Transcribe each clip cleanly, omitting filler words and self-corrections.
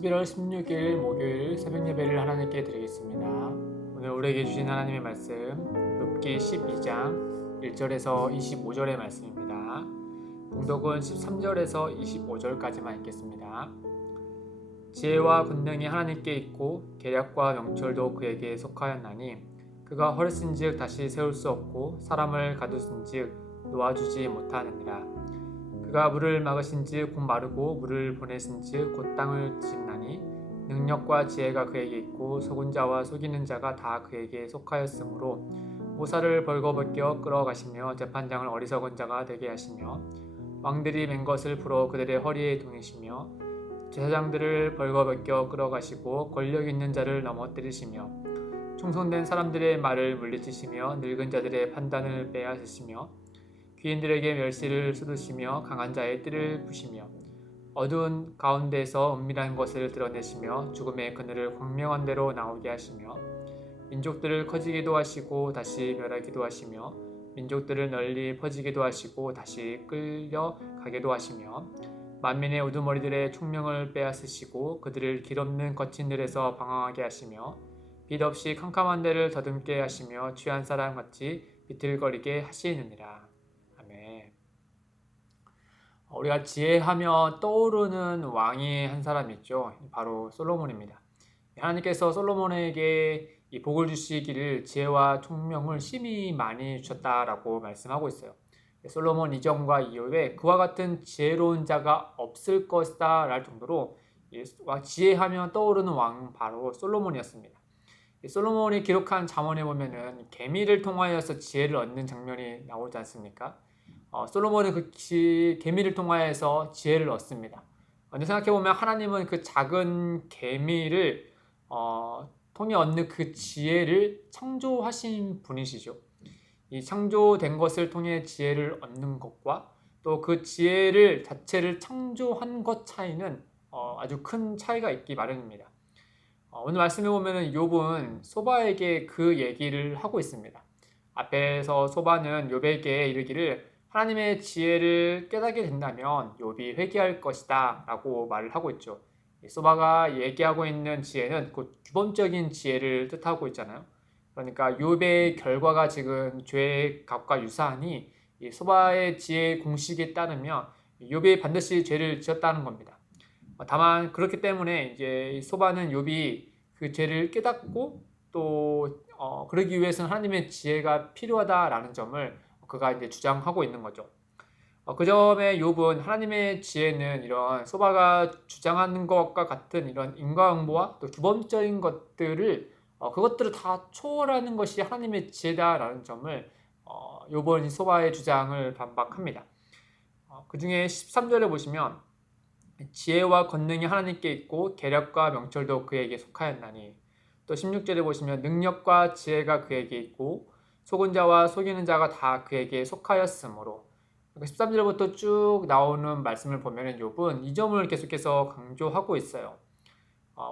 11월 16일 목요일 새벽 예배를 하나님께 드리겠습니다. 오늘 우리에게 주신 하나님의 말씀 욥기 12장 1절에서 25절의 말씀입니다. 봉독은 13절에서 25절까지만 읽겠습니다. 지혜와 권능이 하나님께 있고 계략과 명철도 그에게 속하였나니 그가 허렸은즉 다시 세울 수 없고 사람을 가두신즉 놓아주지 못하느니라. 그가 물을 막으신즉 곧 마르고 물을 보내신즉 곧 땅을 짓나니 능력과 지혜가 그에게 있고 속은 자와 속이는 자가 다 그에게 속하였으므로 모사를 벌거벗겨 끌어가시며 재판장을 어리석은 자가 되게 하시며 왕들이 맨 것을 풀어 그들의 허리에 동이시며 제사장들을 벌거벗겨 끌어가시고 권력 있는 자를 넘어뜨리시며 충성된 사람들의 말을 물리치시며 늙은 자들의 판단을 빼앗으시며 귀인들에게 멸시를 쏟으시며 강한 자의 뜰을 부시며 어두운 가운데서 은밀한 것을 드러내시며 죽음의 그늘을 광명한 대로 나오게 하시며 민족들을 커지기도 하시고 다시 멸하기도 하시며 민족들을 널리 퍼지기도 하시고 다시 끌려가기도 하시며 만민의 우두머리들의 총명을 빼앗으시고 그들을 길없는 거친 들에서 방황하게 하시며 빛 없이 캄캄한 데를 더듬게 하시며 취한 사람같이 비틀거리게 하시느니라. 우리가 지혜하면 떠오르는 왕이 한 사람이 있죠. 바로 솔로몬입니다. 하나님께서 솔로몬에게 이 복을 주시기를 지혜와 총명을 심히 많이 주셨다라고 말씀하고 있어요. 솔로몬 이전과 이후에 그와 같은 지혜로운 자가 없을 것이다 랄 정도로 지혜하면 떠오르는 왕은 바로 솔로몬이었습니다. 솔로몬이 기록한 잠언에 보면은 개미를 통하여서 지혜를 얻는 장면이 나오지 않습니까? 솔로몬은 그 개미를 통하여서 지혜를 얻습니다. 근데 생각해보면 하나님은 그 작은 개미를 통해 얻는 그 지혜를 창조하신 분이시죠. 이 창조된 것을 통해 지혜를 얻는 것과 또 그 지혜를 자체를 창조한 것 차이는 아주 큰 차이가 있기 마련입니다. 오늘 말씀해 보면 욥은 소바에게 그 얘기를 하고 있습니다. 앞에서 소바는 욥에게 이르기를 하나님의 지혜를 깨닫게 된다면 욥이 회개할 것이다 라고 말을 하고 있죠. 소바가 얘기하고 있는 지혜는 곧 규범적인 지혜를 뜻하고 있잖아요. 그러니까 욥의 결과가 지금 죄의 값과 유사하니 이 소바의 지혜 공식에 따르면 욥이 반드시 죄를 지었다는 겁니다. 다만 그렇기 때문에 이제 소바는 욥이 그 죄를 깨닫고 또 그러기 위해서는 하나님의 지혜가 필요하다라는 점을 그가 이제 주장하고 있는 거죠. 그 점에 욥은 하나님의 지혜는 이런 소바가 주장하는 것과 같은 이런 인과응보와 또 규범적인 것들을 그것들을 다 초월하는 것이 하나님의 지혜다라는 점을 욥은 소바의 주장을 반박합니다. 그 중에 13절에 보시면 지혜와 권능이 하나님께 있고 계략과 명철도 그에게 속하였나니 또 16절에 보시면 능력과 지혜가 그에게 있고 속은 자와 속이는 자가 다 그에게 속하였으므로 13절부터 쭉 나오는 말씀을 보면 욥은 이 점을 계속해서 강조하고 있어요.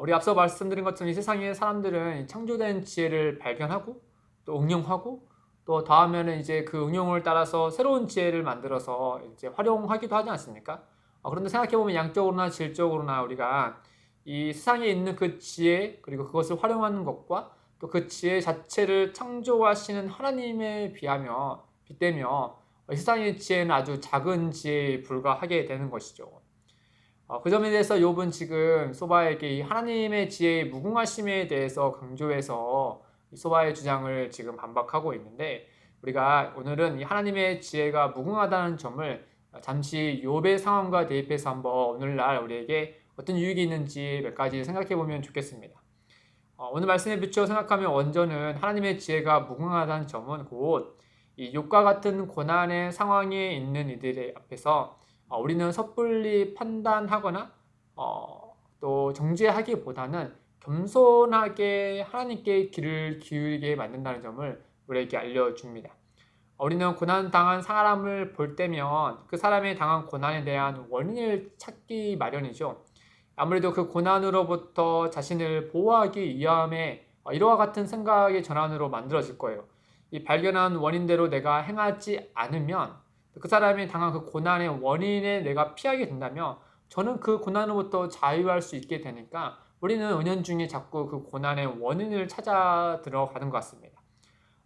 우리 앞서 말씀드린 것처럼 이 세상의 사람들은 창조된 지혜를 발견하고 또 응용하고 또 다음에는 이제 그 응용을 따라서 새로운 지혜를 만들어서 이제 활용하기도 하지 않습니까? 그런데 생각해보면 양적으로나 질적으로나 우리가 이 세상에 있는 그 지혜 그리고 그것을 활용하는 것과 또 그 지혜 자체를 창조하시는 하나님에 빗대며 이 세상의 지혜는 아주 작은 지혜에 불과하게 되는 것이죠. 그 점에 대해서 욥은 지금 소바에게 이 하나님의 지혜의 무궁하심에 대해서 강조해서 소바의 주장을 지금 반박하고 있는데 우리가 오늘은 이 하나님의 지혜가 무궁하다는 점을 잠시 욥의 상황과 대입해서 한번 오늘날 우리에게 어떤 유익이 있는지 몇 가지 생각해 보면 좋겠습니다. 오늘 말씀에 비추어 생각하면 원전은 하나님의 지혜가 무궁하다는 점은 곧 이 욥과 같은 고난의 상황에 있는 이들의 앞에서 우리는 섣불리 판단하거나 또 정죄하기보다는 겸손하게 하나님께 귀를 기울이게 만든다는 점을 우리에게 알려줍니다. 우리는 고난 당한 사람을 볼 때면 그 사람이 당한 고난에 대한 원인을 찾기 마련이죠. 아무래도 그 고난으로부터 자신을 보호하기 위함에 이와 같은 생각의 전환으로 만들어질 거예요. 이 발견한 원인대로 내가 행하지 않으면 그 사람이 당한 그 고난의 원인에 내가 피하게 된다면 저는 그 고난으로부터 자유할 수 있게 되니까 우리는 은연중에 자꾸 그 고난의 원인을 찾아 들어가는 것 같습니다.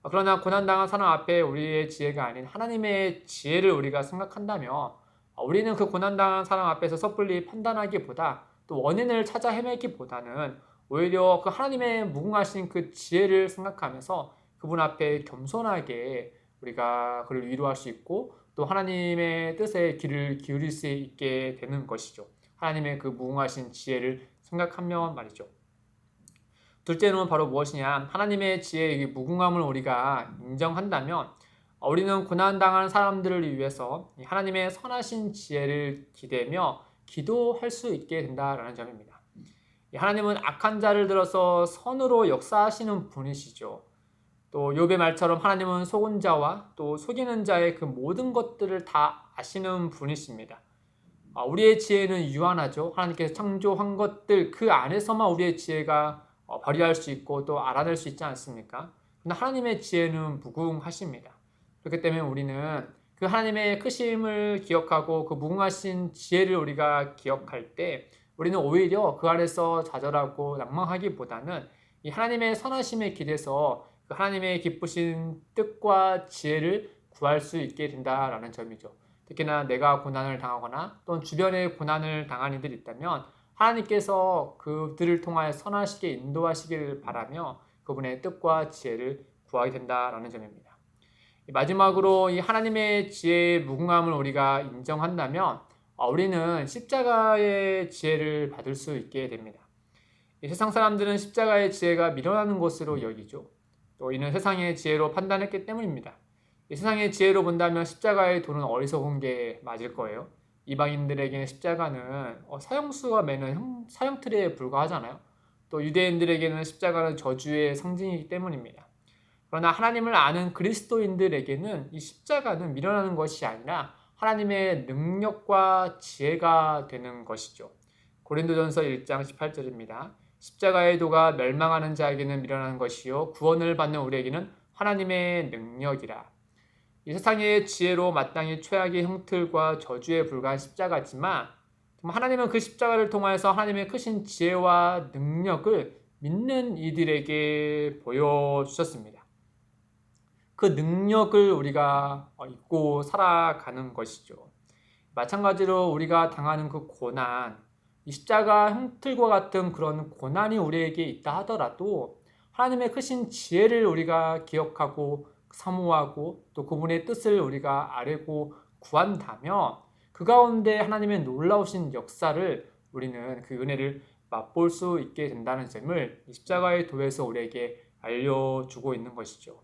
그러나 고난당한 사람 앞에 우리의 지혜가 아닌 하나님의 지혜를 우리가 생각한다면 우리는 그 고난당한 사람 앞에서 섣불리 판단하기보다 또 원인을 찾아 헤매기보다는 오히려 그 하나님의 무궁하신 그 지혜를 생각하면서 그분 앞에 겸손하게 우리가 그를 위로할 수 있고 또 하나님의 뜻에 귀를 기울일 수 있게 되는 것이죠. 하나님의 그 무궁하신 지혜를 생각하면 말이죠. 둘째는 바로 무엇이냐? 하나님의 지혜의 무궁함을 우리가 인정한다면 우리는 고난당하는 사람들을 위해서 하나님의 선하신 지혜를 기대며 기도할 수 있게 된다라는 점입니다. 하나님은 악한 자를 들어서 선으로 역사하시는 분이시죠. 또 욥의 말처럼 하나님은 속은 자와 또 속이는 자의 그 모든 것들을 다 아시는 분이십니다. 우리의 지혜는 유한하죠. 하나님께서 창조한 것들 그 안에서만 우리의 지혜가 발휘할 수 있고 또 알아낼 수 있지 않습니까? 근데 하나님의 지혜는 무궁하십니다. 그렇기 때문에 우리는 그 하나님의 크심을 기억하고 그 무궁하신 지혜를 우리가 기억할 때 우리는 오히려 그 안에서 좌절하고 낭망하기보다는 이 하나님의 선하심에 기대서 그 하나님의 기쁘신 뜻과 지혜를 구할 수 있게 된다라는 점이죠. 특히나 내가 고난을 당하거나 또는 주변에 고난을 당한 이들이 있다면 하나님께서 그들을 통하여 선하시게 인도하시기를 바라며 그분의 뜻과 지혜를 구하게 된다라는 점입니다. 마지막으로 이 하나님의 지혜의 무궁함을 우리가 인정한다면 우리는 십자가의 지혜를 받을 수 있게 됩니다. 이 세상 사람들은 십자가의 지혜가 미련하는 것으로 여기죠. 또 이는 세상의 지혜로 판단했기 때문입니다. 이 세상의 지혜로 본다면 십자가의 도는 어리석은 게 맞을 거예요. 이방인들에게는 십자가는 사형수가 매는 사형틀에 불과하잖아요. 또 유대인들에게는 십자가는 저주의 상징이기 때문입니다. 그러나 하나님을 아는 그리스도인들에게는 이 십자가는 미련하는 것이 아니라 하나님의 능력과 지혜가 되는 것이죠. 고린도전서 1장 18절입니다. 십자가의 도가 멸망하는 자에게는 미련한 것이요 구원을 받는 우리에게는 하나님의 능력이라. 이 세상의 지혜로 마땅히 최악의 형틀과 저주에 불과한 십자가지만 하나님은 그 십자가를 통하여서 하나님의 크신 지혜와 능력을 믿는 이들에게 보여주셨습니다. 그 능력을 우리가 잊고 살아가는 것이죠. 마찬가지로 우리가 당하는 그 고난, 이 십자가 형틀과 같은 그런 고난이 우리에게 있다 하더라도 하나님의 크신 지혜를 우리가 기억하고 사모하고 또 그분의 뜻을 우리가 아뢰고 구한다면 그 가운데 하나님의 놀라우신 역사를 우리는 그 은혜를 맛볼 수 있게 된다는 점을 십자가의 도에서 우리에게 알려주고 있는 것이죠.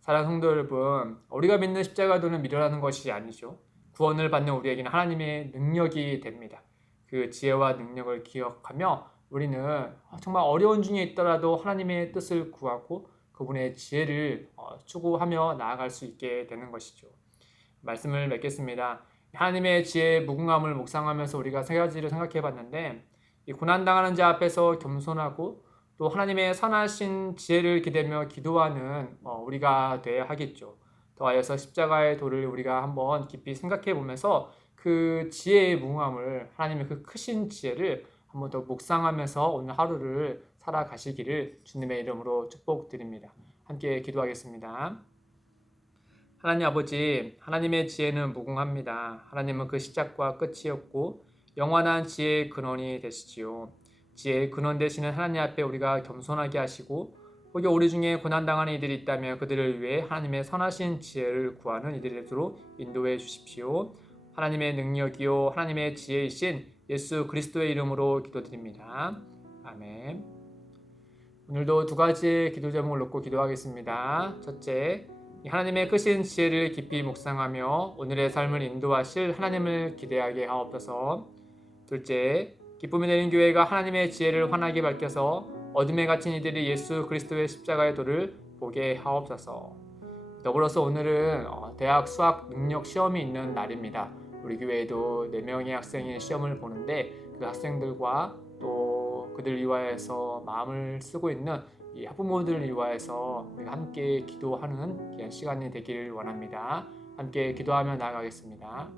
사랑하는 성도 여러분, 우리가 믿는 십자가 도는 미련하는 것이 아니죠. 구원을 받는 우리에게는 하나님의 능력이 됩니다. 그 지혜와 능력을 기억하며 우리는 정말 어려운 중에 있더라도 하나님의 뜻을 구하고 그분의 지혜를 추구하며 나아갈 수 있게 되는 것이죠. 말씀을 맺겠습니다. 하나님의 지혜의 무궁함을 묵상하면서 우리가 세 가지를 생각해 봤는데 이 고난당하는 자 앞에서 겸손하고 또 하나님의 선하신 지혜를 기대며 기도하는 우리가 되어야 하겠죠. 더하여서 십자가의 도를 우리가 한번 깊이 생각해 보면서 그 지혜의 무궁함을 하나님의 그 크신 지혜를 한번 더 묵상하면서 오늘 하루를 살아가시기를 주님의 이름으로 축복드립니다. 함께 기도하겠습니다. 하나님 아버지, 하나님의 지혜는 무궁합니다. 하나님은 그 시작과 끝이었고 영원한 지혜의 근원이 되시지요. 지혜의 근원 되시는 하나님 앞에 우리가 겸손하게 하시고 혹여 우리 중에 고난당하는 이들이 있다면 그들을 위해 하나님의 선하신 지혜를 구하는 이들에게로 인도해 주십시오. 하나님의 능력이요 하나님의 지혜이신 예수 그리스도의 이름으로 기도드립니다. 아멘. 오늘도 두 가지의 기도 제목을 놓고 기도하겠습니다. 첫째, 하나님의 크신 지혜를 깊이 묵상하며 오늘의 삶을 인도하실 하나님을 기대하게 하옵소서. 둘째, 기쁨이 되는 교회가 하나님의 지혜를 환하게 밝혀서 어둠에 갇힌 이들이 예수 그리스도의 십자가의 도를 보게 하옵소서. 더불어서 오늘은 대학 수학 능력 시험이 있는 날입니다. 우리 교회에도 4명의 학생이 시험을 보는데 그 학생들과 또 그들 위하여서 마음을 쓰고 있는 이 학부모들을 위하여서 우리가 함께 기도하는 귀한 시간이 되기를 원합니다. 함께 기도하며 나아가겠습니다.